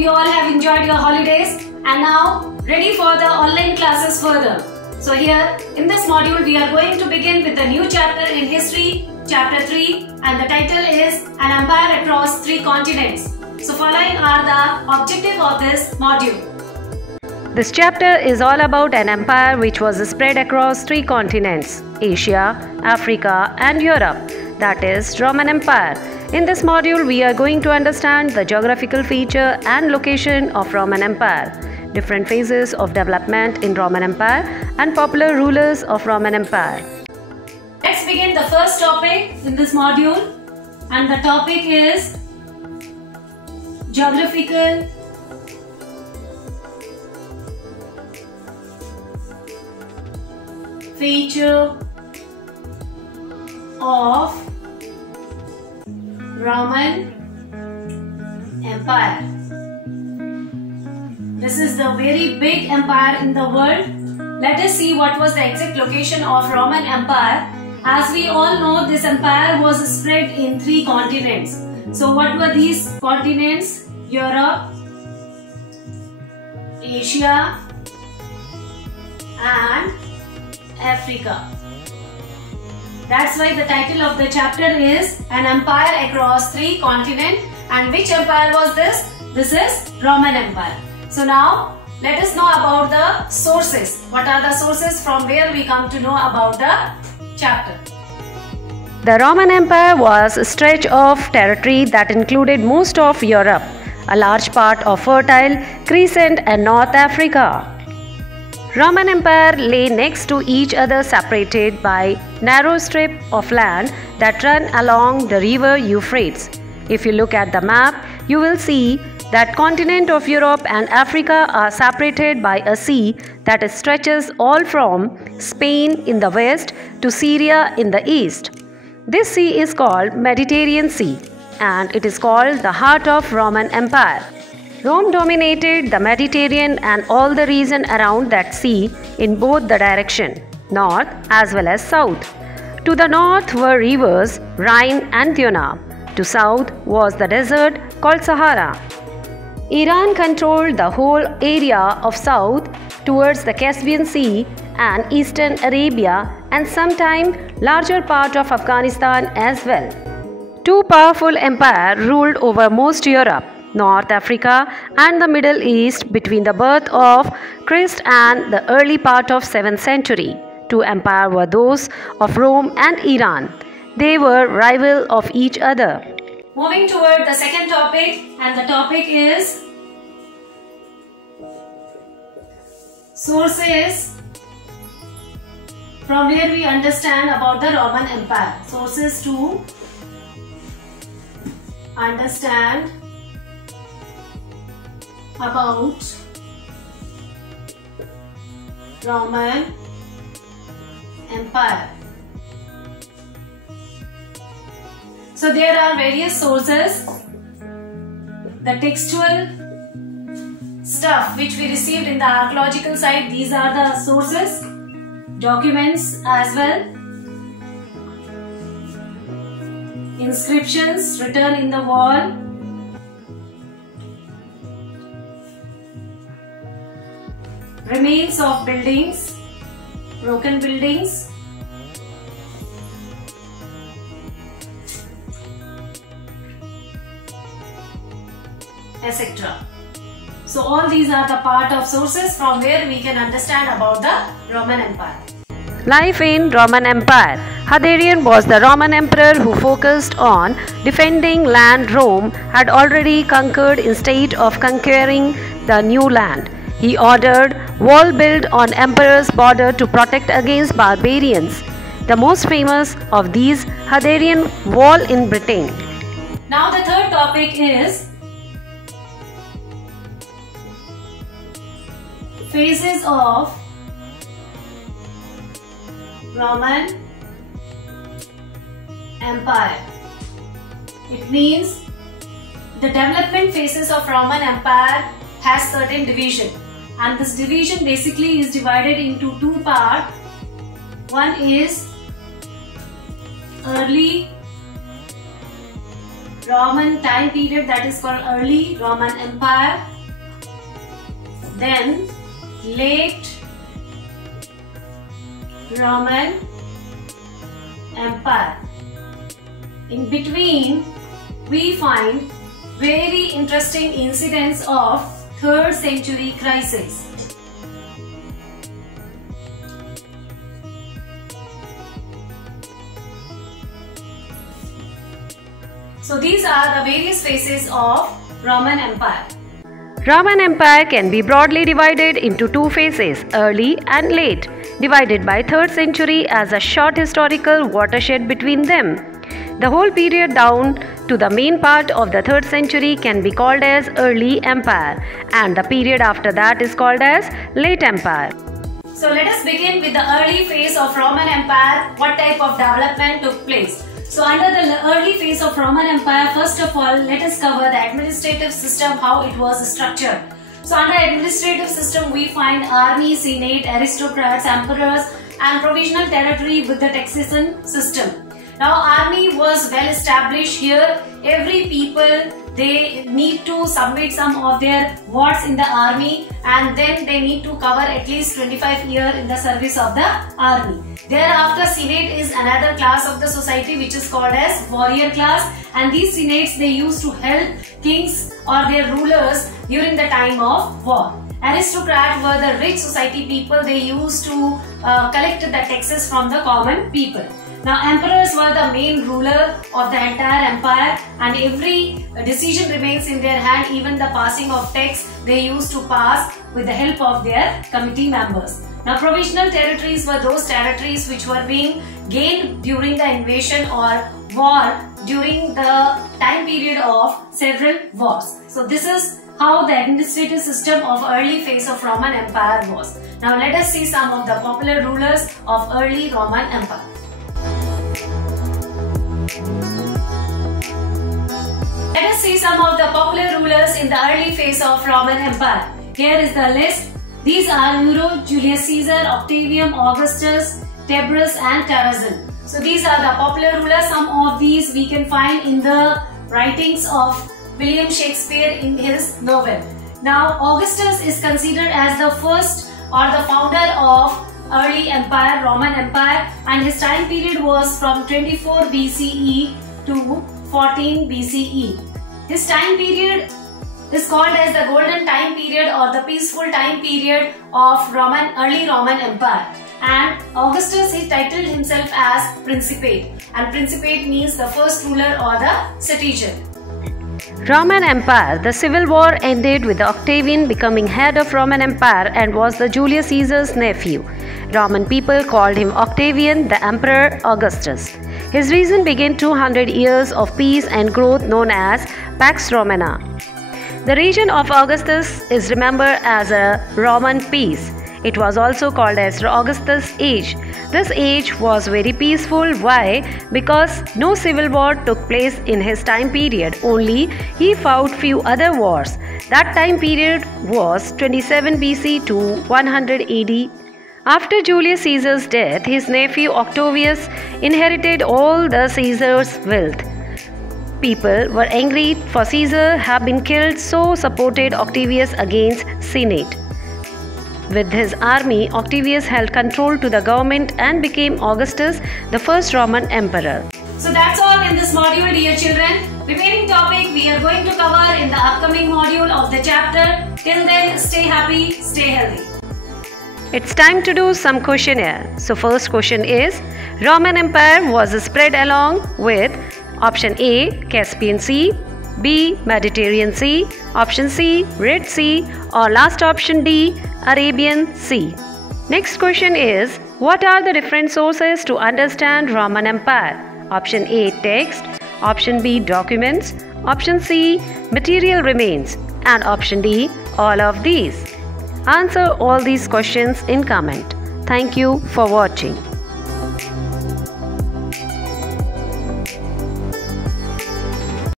hope you all have enjoyed your holidays and now ready for the online classes further. So here in this module we are going to begin with a new chapter in history, chapter 3, and the title is An Empire Across 3 Continents. So following are the objective of this module. This chapter is all about an empire which was spread across 3 continents, Asia, Africa and Europe, that is Roman Empire. In this module, we are going to understand the geographical feature and location of Roman Empire, different phases of development in Roman Empire and popular rulers of Roman Empire. Let's begin the first topic in this module, and the topic is geographical feature of Roman Empire. This is the very big empire in the world. Let us see what was the exact location of Roman Empire. As we all know, this empire was spread in 3 continents. So what were these continents? Europe, Asia and Africa. That's why the title of the chapter is An Empire Across 3 Continents. And which empire was this? This is Roman Empire. So now let us know about the sources. What are the sources from where we come to know about the chapter? The Roman Empire was a stretch of territory that included most of Europe, a large part of fertile Crescent and North Africa. Roman Empire lay next to each other, separated by narrow strip of land that run along the river Euphrates. If you look at the map, you will see that continent of Europe and Africa are separated by a sea that stretches all from Spain in the west to Syria in the east. This sea is called Mediterranean Sea, and it is called the heart of Roman Empire. Rome dominated the Mediterranean and all the region around that sea in both the direction, north as well as south. To the north were rivers Rhine and Duna. To south was the desert called Sahara. Iran controlled the whole area of south towards the Caspian Sea and eastern Arabia, and sometime larger part of Afghanistan as well. 2 powerful empires ruled over most Europe, North Africa and the Middle East between the birth of Christ and the early part of 7th century. 2 empires were those of Rome and Iran. They were rivals of each other. Moving toward the second topic, and the topic is sources from where we understand about the Roman Empire. Sources to understand about Roman Empire. So there are various sources. The textual stuff which we received in the archaeological site, these are the sources. Documents as well. Inscriptions written in the wall. Remains of buildings, broken buildings. Etc. So all these are the part of sources from where we can understand about the Roman Empire. Life in Roman Empire. Hadrian was the Roman emperor who focused on defending land Rome had already conquered instead of conquering the new land. He ordered wall built on emperor's border to protect against barbarians. The most famous of these, Hadrian Wall in Britain. Now the third topic is phases of Roman Empire. It means the development phases of Roman Empire has certain division, and this division basically is divided into 2 parts. One is early Roman time period, that is called early Roman Empire, then late Roman Empire. In between, we find very interesting incidents of 3rd century crisis. So these are the various phases of Roman Empire. Roman Empire can be broadly divided into two phases, early and late, divided by 3rd century as a short historical watershed between them. The whole period down to the main part of the 3rd century can be called as early empire, and the period after that is called as late empire. So let us begin with the early phase of Roman Empire. What type of development took place? So under the early phase of Roman Empire, first of all, let us cover the administrative system, how it was structured. So under administrative system, we find army, senate, aristocrats, emperors and provisional territory with the taxation system. Now army was well established here. Every people, they need to submit some of their wards in the army, and then they need to cover at least 25 years in the service of the army. Thereafter, senate is another class of the society which is called as warrior class, and these senates, they used to help kings or their rulers during the time of war. Aristocrats were the rich society people. They used to collect the taxes from the common people. Now emperors were the main ruler of the entire empire, and every decision remains in their hand. Even the passing of tax, they used to pass with the help of their committee members. Now provisional territories were those territories which were being gained during the invasion or war during the time period of several wars. So this is how the administrative system of early phase of Roman Empire was. Now let us see some of the popular rulers of early Roman Empire. Let us see some of the popular rulers in the early phase of Roman Empire. Here is the list. These are Nero, Julius Caesar, Octavian, Augustus, Tiberius and Trajan. So these are the popular rulers. Some of these we can find in the writings of William Shakespeare in his novel. Now Augustus is considered as the first or the founder of early empire, Roman Empire, and his time period was from 24 BCE to 14 BCE. His time period is called as the golden time period or the peaceful time period of early Roman Empire. And Augustus, he titled himself as Principate, and Principate means the first ruler or the citizen. Roman Empire. The civil war ended with Octavian becoming head of Roman Empire and was the Julius Caesar's nephew. Roman people called him Octavian, the Emperor Augustus. His reign began 200 years of peace and growth known as Pax Romana. The reign of Augustus is remembered as a Roman peace. It was also called as Augustus' age. This age was very peaceful. Why? Because no civil war took place in his time period. Only he fought few other wars. That time period was 27 BC to 100 AD. After Julius Caesar's death, his nephew Octavius inherited all the Caesar's wealth. People were angry for Caesar had been killed, so supported Octavius against Senate. With his army, Octavius held control to the government and became Augustus, the first Roman emperor. So that's all in this module, dear children. Remaining topic we are going to cover in the upcoming module of the chapter. Till then, stay happy, stay healthy. It's time to do some questionnaire. So first question is, Roman Empire was spread along with option A, Caspian Sea, B, Mediterranean Sea, option C, Red Sea, or last option D, Arabian Sea. Next question is, what are the different sources to understand Roman Empire? Option A, text, option B, documents, option C, material remains, and option D, all of these. Answer all these questions in comment. Thank you for watching.